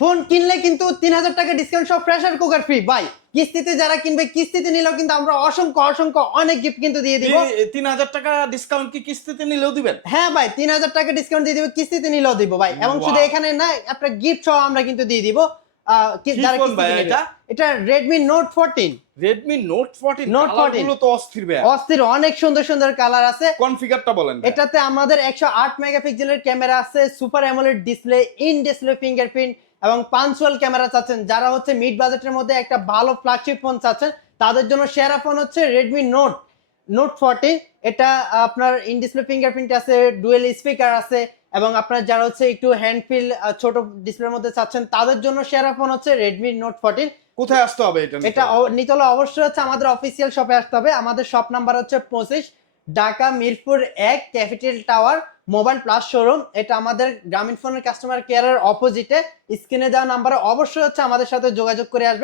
Phone কিনলে কিন্তু তিন হাজার টাকা ডিসকাউন্ট সব প্রেশার কুকার ফ্রি বাই কিস্তিতে যারা কিনবে কিস্তিতে নিলেও কিন্তু আমরা অসংখ্য অসংখ্য অনেক গিফট কিন্তু দিয়ে দিব। তিন হাজার টাকা ডিসকাউন্ট কি কিস্তিতে নিলেও দিবেন? হ্যাঁ ভাই তিন হাজার টাকা ডিসকাউন্ট দিয়ে দিব কিস্তিতে নিলেও দিব ভাই। এবং শুধু এখানে না একটা গিফট সহ আমরা কিন্তু দিয়ে দিব। আহ, কি- কি যারা ফোন কিস্তিতে ভাই নেবে। এটা? এটা Redmi Note fourteen Redmi Note Note 14 গুলো তো অস্থির ভাই অস্থির অনেক সুন্দর সুন্দর কালার আছে। কনফিগারটা বলেন এটাতে আমাদের একশো আট মেগাপিক্সেলের ক্যামেরা আছে super AMOLED display in display fingerprint এবং পাঞ্চুয়াল ক্যামেরা চাচ্ছেন। যারা হচ্ছে মিড বাজেটের মধ্যে একটা ভালো ফ্ল্যাগশিপ ফোন চাচ্ছেন তাদের জন্য সেরা ফোন হচ্ছে রেডমি নোট নোট ফর্টি এটা আপনার ইন ডিসপ্লে ফিঙ্গারপ্রিন্ট আছে ডুয়েল স্পিকার আছে এবং আপনার যারা হচ্ছে একটু হ্যান্ড ফিল ছোট ডিসপ্লের মধ্যে চাচ্ছেন তাদের জন্য সেরা ফোন হচ্ছে রেডমি নোট ফোরটিন কোথায় আসতে হবে এটা? এটা অ- নিতে হলে অবশ্যই হচ্ছে আমাদের অফিসিয়াল শপে আসতে হবে। আমাদের শপ নাম্বার হচ্ছে পঁচিশ ঢাকা মিরপুর এক capital tower mobile plus showroom এটা আমাদের গ্রামীণ ফোনের কাস্টমার কেয়ারের অপোজিটে স্ক্রিনে দেওয়া নাম্বারে অবশ্যই হচ্ছে আমাদের সাথে যোগাযোগ করে আসবে